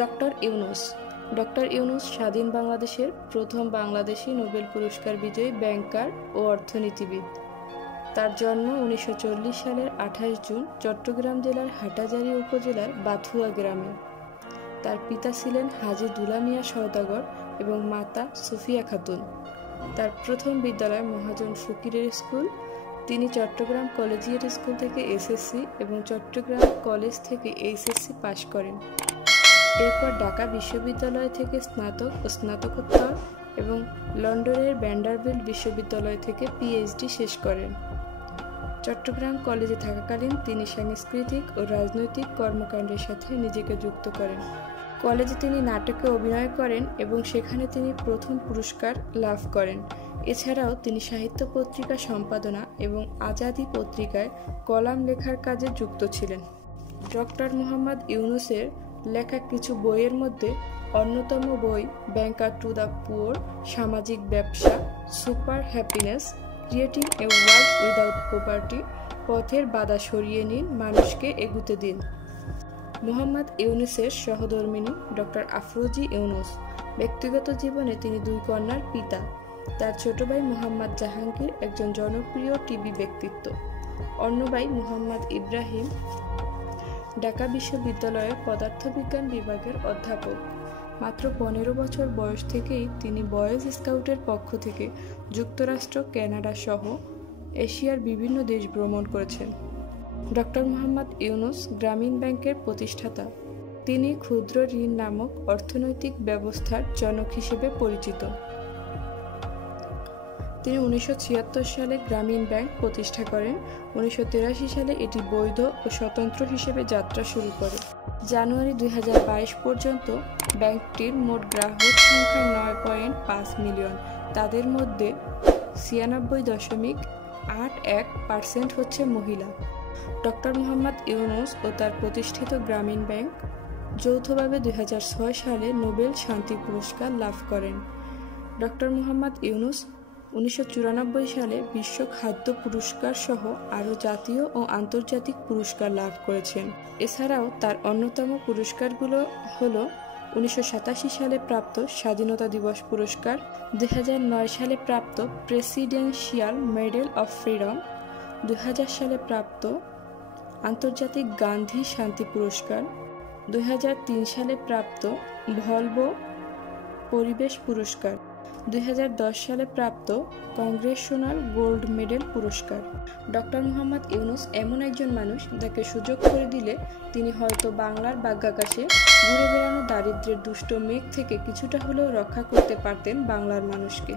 Doctor Yunus doctor Yunus স্বাধীন বাংলাদেশের প্রথম বাংলাদেশি নোবেল পুরস্কার বিজয়ী ব্যাংকার ও অর্থনীতিবিদ। তার জন্ম 1940 সালের 28 জুন চট্টগ্রাম জেলার হাটহাজারী উপজেলার বাথুয়া গ্রামে। তার পিতা ছিলেন হাজী দুলা মিয়া সওদাগর এবং মাতা সুফিয়া খাতুন। তার প্রথম বিদ্যালয় মহাজন ফকিরের স্কুল। তিনি চট্টগ্রাম কলেজিয়েট স্কুল থেকে এসএসসি এবং চট্টগ্রাম কলেজ থেকে এইচএসসি পাশ করেন। এরপর ঢাকা বিশ্ববিদ্যালয় থেকে স্নাতক ও স্নাতকোত্তর এবং লন্ডনের ভ্যান্ডারবিল্ট বিশ্ববিদ্যালয় থেকে পিএইচডি শেষ করেন। চট্টগ্রাম কলেজে থাকাকালীন তিনি সাংস্কৃতিক ও রাজনৈতিক কর্মকাণ্ডের সাথে নিজেকে যুক্ত করেন। কলেজে তিনি নাটকে অভিনয় করেন এবং সেখানে তিনি প্রথম পুরস্কার লাভ করেন। এছাড়াও তিনি সাহিত্য পত্রিকা সম্পাদনা এবং আজাদী পত্রিকায় কলাম লেখার কাজে যুক্ত ছিলেন। ডক্টর মোহাম্মদ ইউনূসের লেখা কিছু বইয়ের মধ্যে অন্যতম বই ব্যাংকার টু দ্য পুয়ার, সামাজিক ব্যবসা, super happiness, creating a world without poverty, পথের বাধা সরিয়ে নিন, মানুষকে এগুতে দিন। মোহাম্মদ ইউনূসের সহধর্মিণী ডক্টর আফরোজা ইউনূস। ব্যক্তিগত জীবনে তিনি দুই কন্যার পিতা। তার ছোট ভাই মোহাম্মদ জাহাঙ্গীর একজন জনপ্রিয় টিভি ব্যক্তিত্ব। অন্য ভাই মোহাম্মদ ইব্রাহিম ঢাকা বিশ্ববিদ্যালয়ের পদার্থবিজ্ঞান বিভাগের অধ্যাপক। মাত্র 15 বছর বয়স থেকেই তিনি বয়েজ স্কাউটের পক্ষ থেকে যুক্তরাষ্ট্র, কানাডা সহ এশিয়ার বিভিন্ন দেশ ভ্রমণ করেছেন। ডক্টর মোহাম্মদ ইউনূস গ্রামীণ ব্যাংকের প্রতিষ্ঠাতা। তিনি ক্ষুদ্র ঋণ নামক অর্থনৈতিক ব্যবস্থার জনক হিসেবে পরিচিত। তিনি 1976 সালে গ্রামীণ ব্যাংক প্রতিষ্ঠা করেন। 1983 সালে এটি বৈধ ও স্বতন্ত্র হিসেবে যাত্রা শুরু করে। জানুয়ারি 2022 পর্যন্ত ব্যাংকটির মোট গ্রাহক সংখ্যা 9.5 মিলিয়ন। তাদের মধ্যে 96.81% হচ্ছে মহিলা। ডক্টর মোহাম্মদ ইউনূস ও তার প্রতিষ্ঠিত গ্রামীণ ব্যাংক যৌথভাবে 2006 সালে নোবেল শান্তি পুরস্কার লাভ করেন। ডক্টর মোহাম্মদ ইউনূস 1994 সালে বিশ্ব খাদ্য পুরস্কার সহ আরও জাতীয় ও আন্তর্জাতিক পুরস্কার লাভ করেছেন। এছাড়াও তার অন্যতম পুরস্কারগুলো হল 1987 সালে প্রাপ্ত স্বাধীনতা দিবস পুরস্কার, 2009 সালে প্রাপ্ত প্রেসিডেন্সিয়াল মেডেল অফ ফ্রিডম, 2000 সালে প্রাপ্ত আন্তর্জাতিক গান্ধী শান্তি পুরস্কার, 2003 সালে প্রাপ্ত ভলভো পরিবেশ পুরস্কার, 2010 সালে প্রাপ্ত কংগ্রেশনাল গোল্ড মেডেল পুরস্কার। ডক্টর মোহাম্মদ ইউনূস এমন একজন মানুষ যাকে সুযোগ করে দিলে তিনি হয়তো বাংলার বাগ্যাকাশে ঘুরে বেড়ানো দারিদ্র্যের দুষ্ট মেঘ থেকে কিছুটা হলেও রক্ষা করতে পারতেন বাংলার মানুষকে।